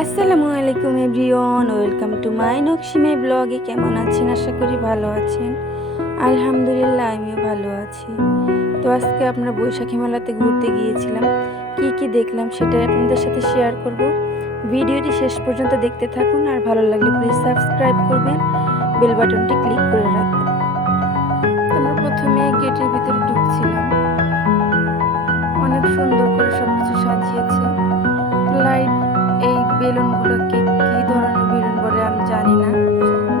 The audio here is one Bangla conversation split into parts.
আসসালামু আলাইকুম এভরিওয়ান, ওয়েলকাম টু মাই নকশিমাই ব্লগে। কেমন আছেন? আশা করি ভালো আছেন। আলহামদুলিল্লাহ, আমিও ভালো আছি। তো আজকে আমরা বৈশাখী মেলাতে ঘুরতে গিয়েছিলাম। কি কি দেখলাম সেটাই আপনাদের সাথে শেয়ার করব। ভিডিওটি শেষ পর্যন্ত দেখতে থাকুন, আর ভালো লাগলে প্লিজ সাবস্ক্রাইব করবেন, বেল বাটনটি ক্লিক করে রাখবেন। আমরা প্রথমে গেটের ভিতরে ঢুকছিলাম। অনেক সুন্দর করে সবকিছু সাজিয়েছে। লাইট, এই বেলুনগুলোকে কি ধরনের বেলুন বলে আমি জানি না,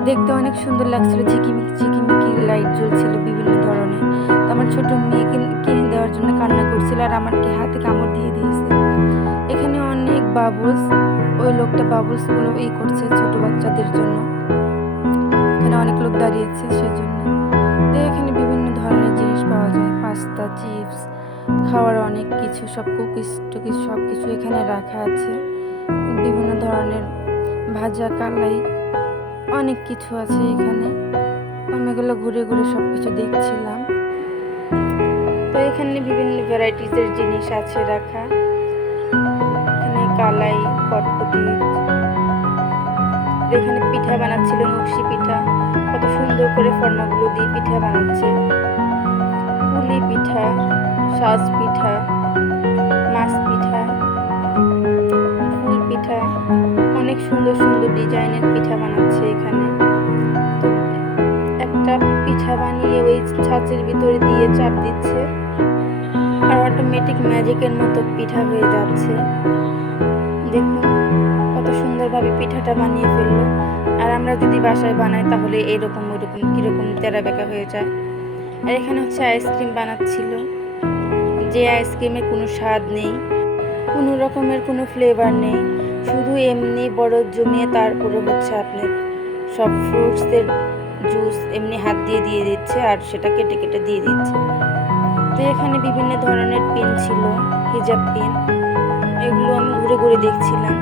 দেখতে অনেক সুন্দর লাগছিল। ঝিকিমিকি ঝিকিমিকি লাইট জ্বলছিল বিভিন্ন ধরনের। তো আমার ছোট মেয়েকে কিনে দেওয়ার জন্য কান্না করছিল, আর আমাকে হাতে কামড় দিয়ে দিয়েছে। এখানে অনেক বাবলস, ওই লোকটা বাবলসগুলো করছে ছোট বাচ্চাদের জন্য। এখানে অনেক লোক দাঁড়িয়েছে সেজন্য। তো এখানে বিভিন্ন ধরনের জিনিস পাওয়া যায়, পাস্তা, চিপস, খাওয়ার অনেক কিছু, সব কুকিজ টুকিজ সব কিছু এখানে রাখা আছে। বিভিন্ন ধরনের ভাজা, কালাই, অনেক কিছু আছে এখানে। আমি এগুলো ঘুরে ঘুরে সব কিছু দেখছিলাম। তো এখানে বিভিন্ন ভ্যারাইটিসের জিনিস আছে রাখা। এখানে কালাই, কটকটি, এখানে পিঠা বানাচ্ছিল, নকশি পিঠা। কত সুন্দর করে ফর্মাগুলো দিয়ে পিঠা বানাচ্ছে। পুলি পিঠা, সাজ পিঠা, মাছ পিঠা, ফুল পিঠা, অনেক সুন্দর সুন্দর ডিজাইনের পিঠা বানাচ্ছে এখানে। তো একটা পিঠা বানিয়ে ওই ছাঁচের ভিতরে দিয়ে চাপ দিচ্ছে, আর অটোমেটিক ম্যাজিকের মতো পিঠা হয়ে যাচ্ছে। দেখুন কত সুন্দরভাবে পিঠাটা বানিয়ে ফেললো। আর আমরা যদি বাসায় বানাই তাহলে এরকম ওরকম কীরকম তেরা বেঁকা হয়ে যায়। আর এখানে হচ্ছে আইসক্রিম বানাচ্ছিল, যে আইসক্রিমের কোনো স্বাদ নেই, কোনো রকমের কোনো ফ্লেভার নেই, শুধু এমনি বরফ জমিয়ে তারপরে হচ্ছে আপনার সব ফ্রুটসের জুস এমনি হাত দিয়ে দিয়ে দিচ্ছে, আর সেটা কেটে কেটে দিয়ে দিচ্ছে। তো এখানে বিভিন্ন ধরনের পেন ছিল, হিজাব পেন, এগুলো আমি ঘুরে ঘুরে দেখছিলাম।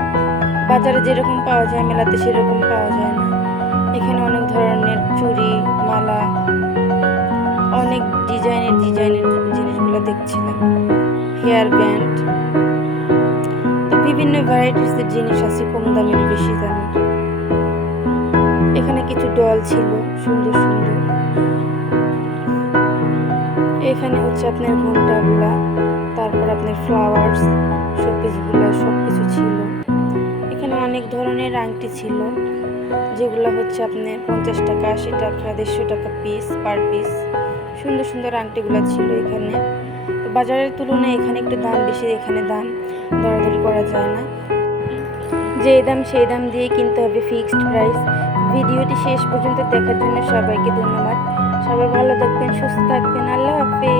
বাজারে যেরকম পাওয়া যায় মেলাতে সেরকম পাওয়া যায় না। এখানে অনেক ধরনের চুড়ি, মালা, অনেক ডিজাইনের ডিজাইনের জিনিসগুলো দেখছিলাম। হেয়ার ব্যান্ড, তো বিভিন্ন ভ্যারাইটিসের জিনিস আছে, কম দামের বেশি দামের। এখানে কিছু ডল ছিল সুন্দর সুন্দর। এখানে হচ্ছে আপনার ঘন্টাগুলা, তারপর আপনার ফ্লাওয়ার্স, শোপিসগুলো সব কিছু ছিল। এখানে অনেক ধরনের আংটি ছিল, যেগুলো হচ্ছে আপনার 50 টাকা, 80 টাকা, 150 টাকা পিস, পার পিস। সুন্দর সুন্দর আংটিগুলো ছিল এখানে। তো বাজারের তুলনায় এখানে একটু দাম বেশি, এখানে দাম দরাদরি করা যায় না, যে দাম সেই দাম দিয়ে কিনতে হবে, ফিক্সড প্রাইস। ভিডিওটি শেষ পর্যন্ত দেখার জন্য সবাইকে ধন্যবাদ। সবাই ভালো থাকবেন, সুস্থ থাকবেন। আল্লাহ হাফেজ।